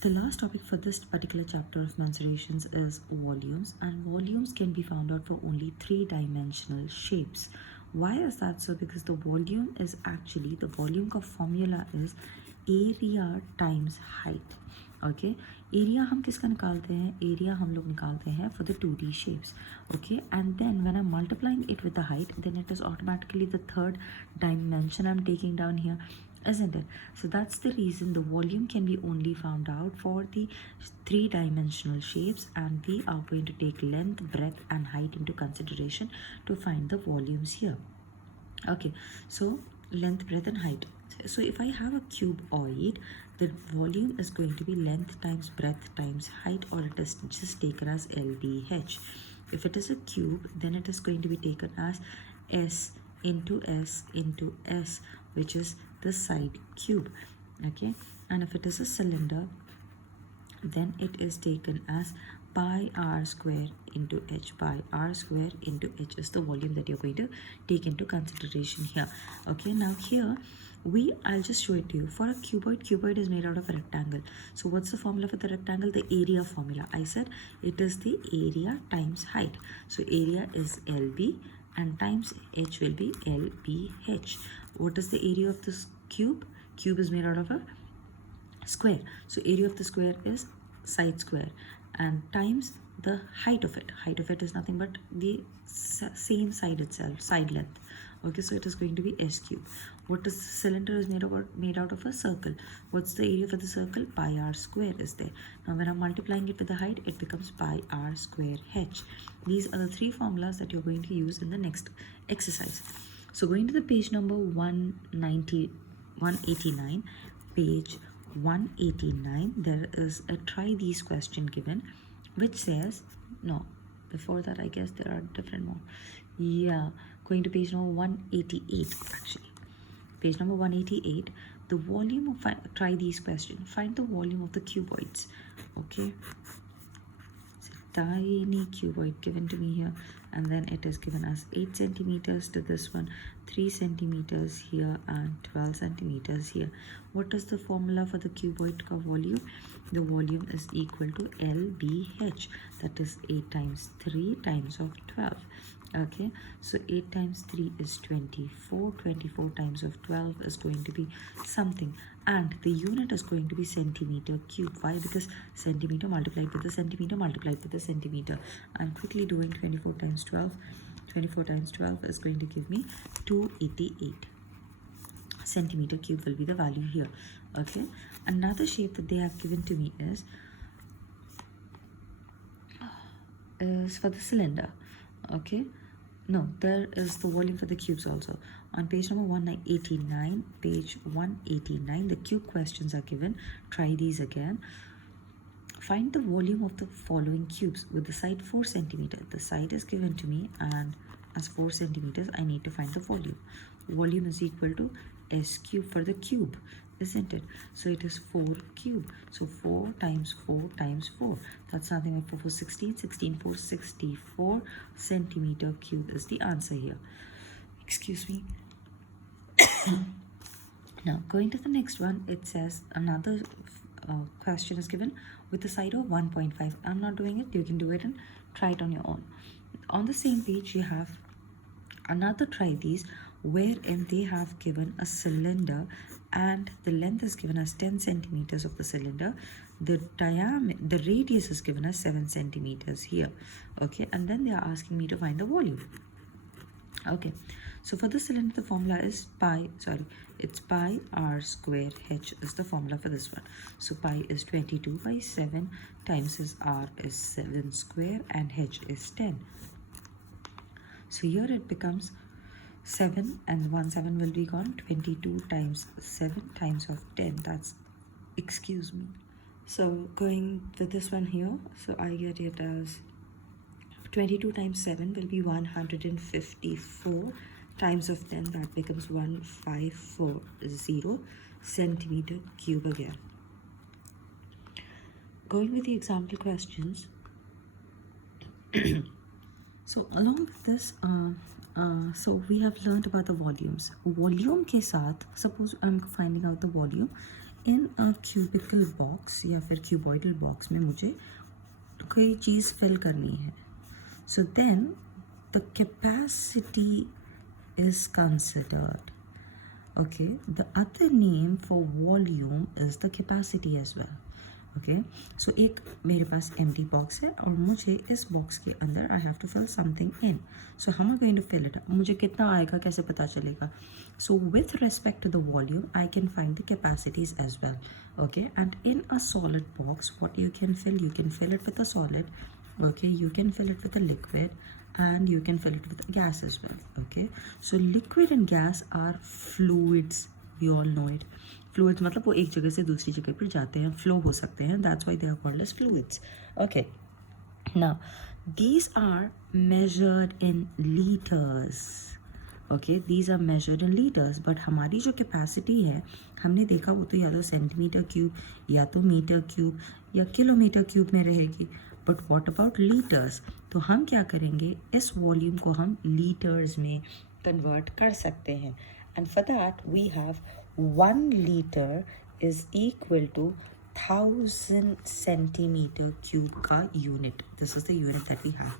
The last topic for this particular chapter of mensurations is volumes, and volumes can be found out for only three-dimensional shapes. Why is that so? Because the volume is actually, the volume का formula is area times height. Okay, area हम किसका निकालते हैं? Area हम लोग निकालते हैं for the 2D shapes. Okay, and then when I'm multiplying it with the height, then it is automatically the third dimension I'm taking down here, isn't it? So that's the reason the volume can be only found out for the three-dimensional shapes, and we are going to take length, breadth and height into consideration to find the volumes here. Okay, so length, breadth and height. So if I have a cuboid, the volume is going to be length times breadth times height, or it is just taken as LBH. If it is a cube, then it is going to be taken as S into S into S, which is the side cube. Okay, and if it is a cylinder, then it is taken as pi r square into h. Pi r square into h is the volume that you're going to take into consideration here. Okay, now here I'll just show it to you. For a cuboid is made out of a rectangle. So what's the formula for the rectangle? The area formula. I said it is the area times height. So area is LB and times h will be LBH. What is the area of this cube? Cube is made out of a square. So area of the square is side square, and times the height of it. Height of it is nothing but the same side itself, side length. Okay, so it is going to be S cube. What is the cylinder is made out of a circle. What's the area for the circle? Pi r square is there. Now when I'm multiplying it with the height, it becomes pi r square h. These are the three formulas that you're going to use in the next exercise. So going to the page number 189, page 189, there is a try these question given, which says, no, before that I guess there are different more. Yeah, going to page number 188 actually. Page number 188, the volume of, try these questions. Find the volume of the cuboids. Okay, it's a tiny cuboid given to me here, and then it is given as 8 centimeters to this one, 3 centimeters here and 12 centimeters here. What is the formula for the cuboid ka volume? The volume is equal to LBH, that is 8 times 3 times of 12. Okay, so 8 times 3 is 24. 24 times of 12 is going to be something, and the unit is going to be centimeter cube. Why? Because centimeter multiplied with the centimeter multiplied with the centimeter. I'm quickly doing 24 times 12. 24 times 12 is going to give me 288 centimeter cube will be the value here. Okay, another shape that they have given to me is for the cylinder. Okay, no, there is the volume for the cubes also. On page number 189, page 189, the cube questions are given. Try these again. Find the volume of the following cubes with the side 4 centimeter. The side is given to me, and as 4 centimeters, I need to find the volume. Volume is equal to S cube for the cube, isn't it? So it is 4 cube. So 4 times 4 times 4. That's nothing but 4 4 16. 16 4 64 centimeter cube is the answer here. Excuse me. Now going to the next one, it says another question is given with a side of 1.5. I'm not doing it. You can do it and try it on your own. On the same page, you have another try these, wherein they have given a cylinder and the length is given as 10 centimeters of the cylinder. The radius is given as 7 centimeters here. Okay, and then they are asking me to find the volume. Okay, so for the cylinder, the formula is it's pi r square h is the formula for this one. So pi is 22 by 7 times his r is 7 square and h is 10. So here it becomes 7 and 1 7 will be gone. 22 times 7 times of 10, that's, excuse me. So going with this one here, so I get it as 22 times 7 will be 154 times of 10, that becomes 1540 centimeter cube again. Going with the example questions. So along with this, so we have learned about the volumes. Volume के साथ, suppose I'm finding out the volume, in a cubical box या फिर cuboidal box में मुझे कोई चीज़ फिल करनी है. So then the capacity is considered. Okay, the other name for volume is the capacity as well. Okay, so एक मेरे पास empty box है और मुझे इस box के अंदर I have to fill something in. So how am I going to fill it? मुझे कितना आएगा कैसे पता चलेगा? So with respect to the volume, I can find the capacities as well. Okay, and in a solid box, what you can fill it with a solid. Okay, you can fill it with a liquid and you can fill it with gas as well. Okay, so liquid and gas are fluids, we all know it. Fluids मतलब वो एक जगह से दूसरी जगह पर जाते हैं, फ्लो हो सकते हैं, that's why they are called as fluids. Okay, now these are measured in liters. Okay, these are measured in litres. But हमारी जो कैपेसिटी है हमने देखा वो तो या तो सेंटीमीटर क्यूब या तो मीटर क्यूब या किलोमीटर क्यूब में रहेगी. But what about litres? तो हम क्या करेंगे, इस वॉल्यूम को हम लीटर्स में कन्वर्ट कर सकते हैं. And for that we have 1 litre is equal to 1000 centimeter cube का unit. This is the unit that we have.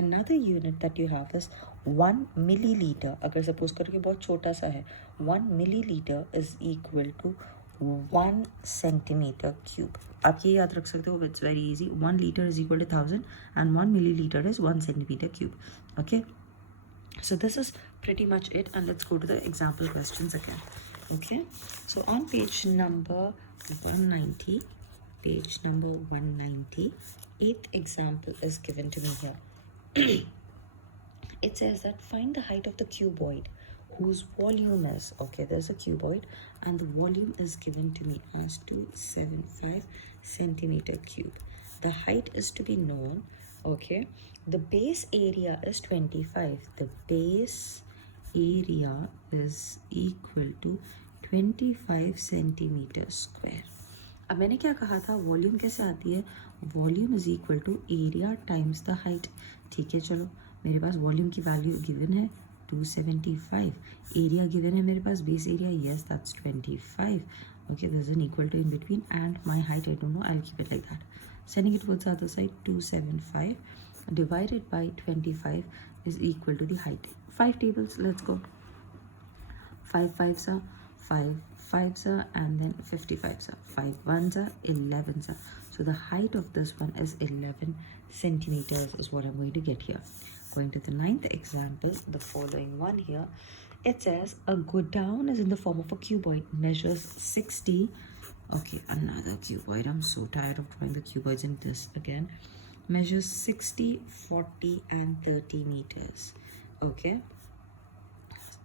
Another unit that you have is 1 milliliter. अगर सपोज करके बहुत छोटा सा है, 1 milliliter is equal to 1 centimeter cube. आप ये याद रख सकते हो, it's very easy. 1 liter is equal to 1000 and 1 milliliter is 1 centimeter cube. Okay, so this is pretty much it, and let's go to the example questions again. Okay, so on page number 190, eighth example is given to me here. It says that find the height of the cuboid whose volume is, okay, there's a cuboid and the volume is given to me as 275 centimeter cube. The height is to be known. Okay, the base area is 25. The base area is equal to 25 centimeter square. अब मैंने क्या कहा था, volume कैसे आती है, volume is equal to area times the height. ठीक है, चलो मेरे पास वॉल्यूम की वैल्यू गिवन है 275, एरिया गिवन है मेरे पास, base area, yes that's 25. Okay, there is an equal to in between and my height I don't know, I will keep it like that. Sending it towards the other side, 275 divided by 25 is equal to the height. 5 tables, let's go. 5 5s are 5 5s are and then 55s are 5 1s are 11s are. So the height of this one is 11 centimeters is what I'm going to get here. Going to the 9th example, the following one here, it says a go down is in the form of a cuboid, measures 60. Okay, another cuboid. I'm so tired of drawing the cuboids in this again. Measures 60, 40 and 30 meters. Okay,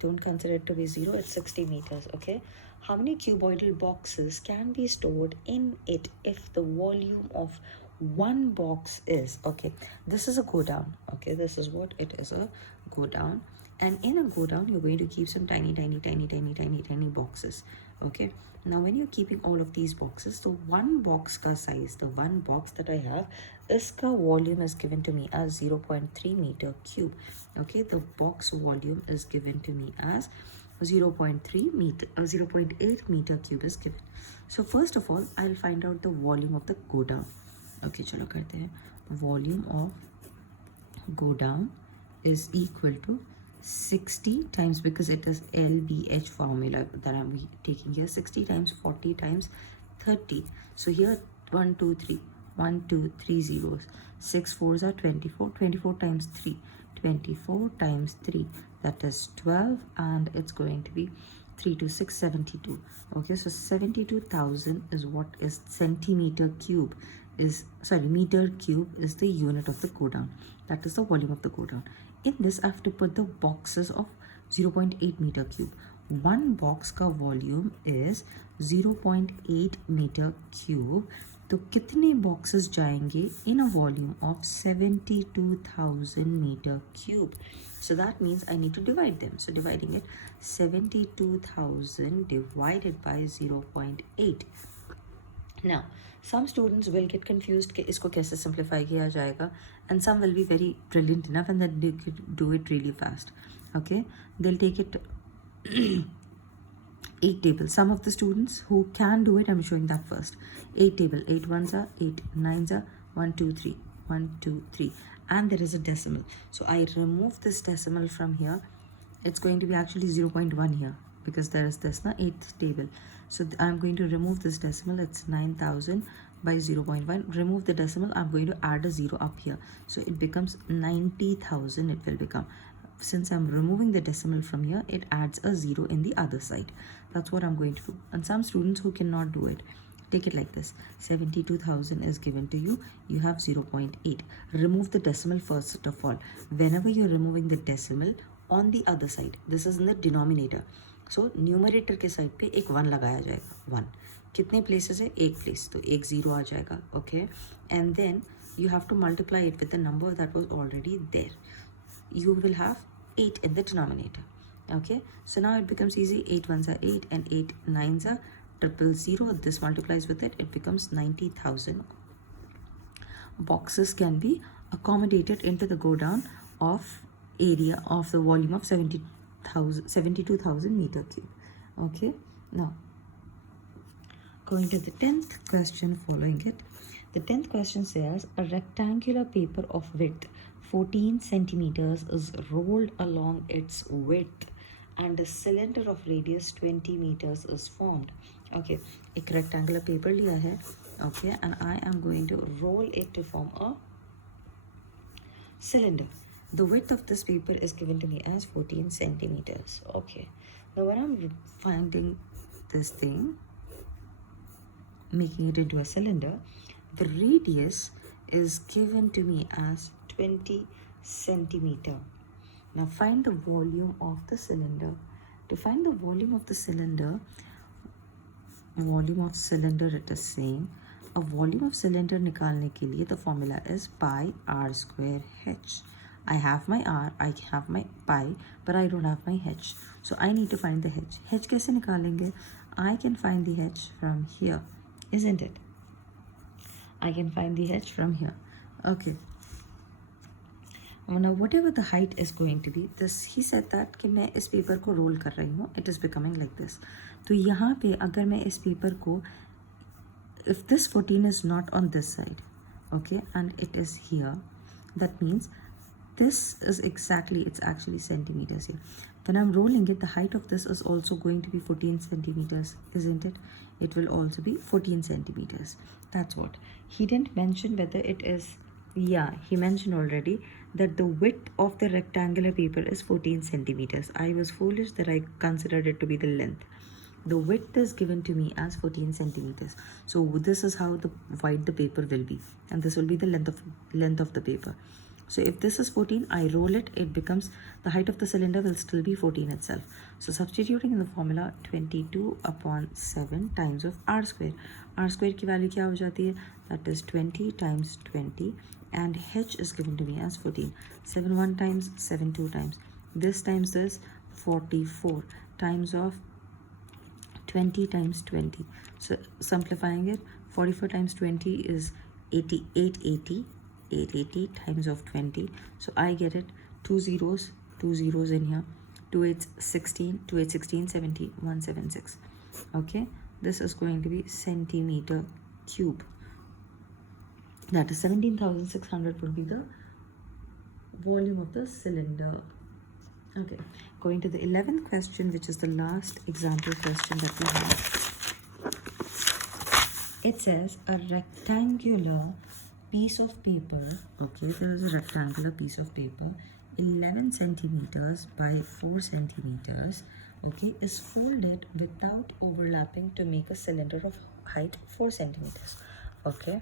don't consider it to be 0, it's 60 meters. Okay, how many cuboidal boxes can be stored in it if the volume of one box is, okay, this is a go down. Okay, this is what it is, a go down. And in a go down you're going to keep some tiny boxes. Okay, now when you're keeping all of these boxes, the one box ka size, the one box that I have, iska volume is given to me as 0.3 meter cube. Okay, the box volume is given to me as 0.3 meter 0.8 meter cube is given. So first of all I'll find out the volume of the go down. Okay, चलो करते हैं. Volume of go down is equal to 60 times, because it is LBH formula that I'm taking here, 60 times 40 times 30. So here 1 2 3 1 2 3 zeros, 6 4s are 24, 24 times 3, 24 times 3, that is 12, and it's going to be 3 to 6 72. Okay, so 72,000 is what is centimeter cube is, sorry, meter cube is the unit of the go down. That is the volume of the go down. In this I have to put the boxes of 0.8 meter cube. One box का volume is 0.8 meter cube. तो कितने boxes जाएंगे in a volume of 72,000 meter cube? So that means I need to divide them. So dividing it, 72,000 divided by 0.8. Now some students will get confused कि इसको कैसे simplify किया जाएगा, and some will be very brilliant enough and then they could do it really fast. Okay, they'll take it 8 table. Some of the students who can do it, I'm showing that first. 8 table. 8 ones are 8 nines are 1 2 3 1 2 3, and there is a decimal. So I remove this decimal from here. It's going to be actually 0.1 here because there is this 8th table. So I'm going to remove this decimal. It's 9,000 by 0.1. Remove the decimal. I'm going to add a 0 up here. So it becomes 90,000. It will become. Since I'm removing the decimal from here, it adds a 0 in the other side. That's what I'm going to do. And some students who cannot do it, take it like this. 72,000 is given to you. You have 0.8. Remove the decimal first of all. Whenever you're removing the decimal, on the other side, this is in the denominator. So numerator के side पे एक 1 लगाया जाएगा. 1 कितने places है? एक place, तो एक 0 आ जाएगा. Okay, and then you have to multiply it with the number that was already there. You will have 8 in the denominator. Okay, so now it becomes easy. 8 ones are 8 and 8 nines are 000. This multiplies with it. It becomes 90,000. Boxes can be accommodated into the go down of area of the volume of 72,000 meter cube. Okay, now going to the 10th question following it. The 10th question says a rectangular paper of width 14 centimeters is rolled along its width and a cylinder of radius 20 meters is formed. Okay, एक rectangular paper लिया है. Okay, and I am going to roll it to form a cylinder. The width of this paper is given to me as 14 centimeters. Okay, now when I'm finding this thing, making it into a cylinder, the radius is given to me as 20 centimeter. Now find the volume of the cylinder. To find the volume of the cylinder, it is saying a volume of cylinder निकालने के लिए the formula is pi r square h. I have my r, I have my pi, but I don't have my h. So I need to find the h. h कैसे निकालेंगे? I can find the h from here, isn't it? I can find the h from here. Okay. Now whatever the height is going to be, this he said that कि मैं इस paper को role कर रही हूँ, it is becoming like this. तो यहाँ पे अगर मैं इस पेपर को, if this 14 is not on this side, okay, and it is here, that means this is exactly, it's actually centimeters here. When I'm rolling it, the height of this is also going to be 14 centimeters, isn't it? It will also be 14 centimeters. That's what. He didn't mention whether it is, yeah, he mentioned already that the width of the rectangular paper is 14 centimeters. I was foolish that I considered it to be the length. The width is given to me as 14 centimeters. So this is how wide the paper will be. And this will be the length of the paper. So if this is 14, I roll it, it becomes, the height of the cylinder will still be 14 itself. So substituting in the formula 22/7 times of r square. R square की value क्या हो जाती है? That is 20 times 20 and h is given to me as 14. 7 1 times, 7 2 times. This times this, 44 times of 20 times 20. So simplifying it, 44 times 20 is 880 times of 20. So I get it, 2 zeros in here, 2 8 16, 2 8 16, 70, 176. Okay, this is going to be centimeter cube. That is 17,600 would be the volume of the cylinder. Okay, going to the 11th question, which is the last example question that we have. It says a rectangular piece of paper, okay, there is a rectangular piece of paper 11 centimeters by 4 centimeters, okay, is folded without overlapping to make a cylinder of height 4 centimeters. Okay,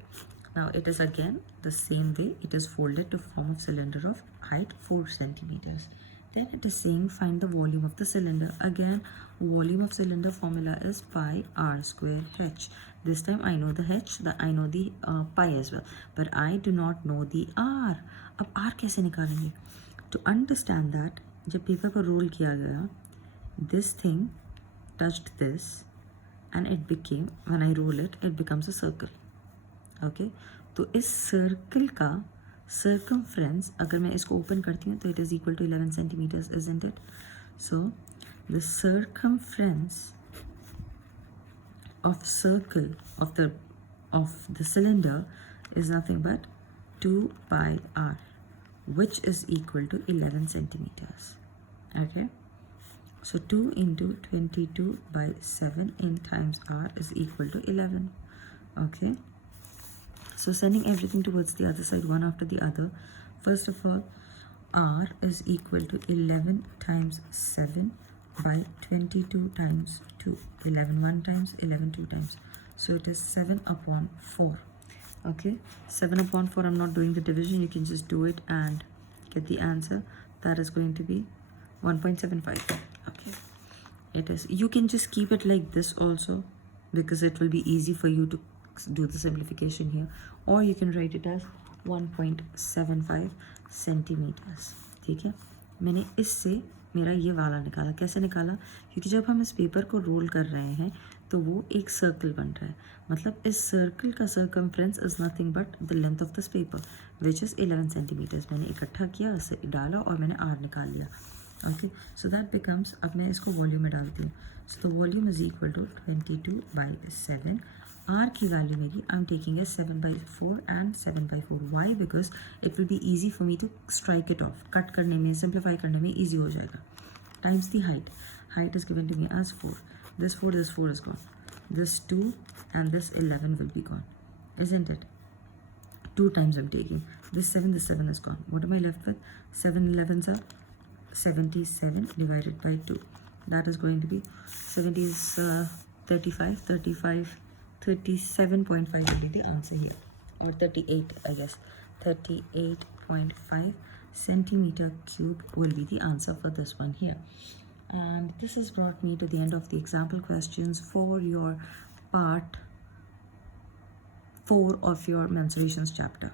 now it is again the same way, it is folded to form a cylinder of height 4 centimeters. Then it is saying find the volume of the cylinder. Again, volume of cylinder formula is pi r square h. This time I know the h, I know the pi as well, but I do not know the r. अब r कैसे निकालेंगे? To understand that, जब paper पर role किया गया, this thing touched this and it became, when I roll it, it becomes a circle. Okay, तो इस circle का circumference, अगर मैं इसको open करती हूँ तो it is equal to 11 centimeters, isn't it? So the circumference of circle of the cylinder is nothing but 2 pi r, which is equal to 11 centimeters. Okay, so 2 into 22 by 7 in times r is equal to 11. Okay, so sending everything towards the other side one after the other. First of all, r is equal to 11 times 7 by 22 times 2. 11 one times, 11 two times. So it is 7 upon 4. Okay, 7 upon 4, I'm not doing the division. You can just do it and get the answer. That is going to be 1.75. Okay, it is. You can just keep it like this also, because it will be easy for you to do the simplification here, or you can write it as 1.75 centimetres. ठीक है, मैंने इससे मेरा ये वाला निकाला. कैसे निकाला? क्योंकि जब हम इस पेपर को रोल कर रहे हैं तो वो एक सर्कल बन रहा है. मतलब इस सर्कल का circumference is nothing but the length of this paper which is 11 centimetres. मैंने इकट्ठा किया, इसे डाला और मैंने आर निकाल लिया. ओके, सो दैट बिकम्स, अब मैं इसको वॉल्यूम में डालती हूँ. So the volume is equal to 22/7. R की वैल्यू मेरी आई एम टेकिंग है 7/4 and 7/4. Why? Because it will be easy for me to strike it off. Cut करने में, सिंप्लीफाई करने में ईजी हो जाएगा. Times the height. Height is given to me as 4. This 4 is gone. This 2 and this 11 will be gone. Isn't it? 2 times I'm taking. This 7 is gone. What am I left with? 7 11s are 77 divided by 2. That is going to be 70 is 35. 37.5 will be the answer here, or 38, I guess. 38.5 centimeter cube will be the answer for this one here. And this has brought me to the end of the example questions for your part 4 of your mensurations chapter.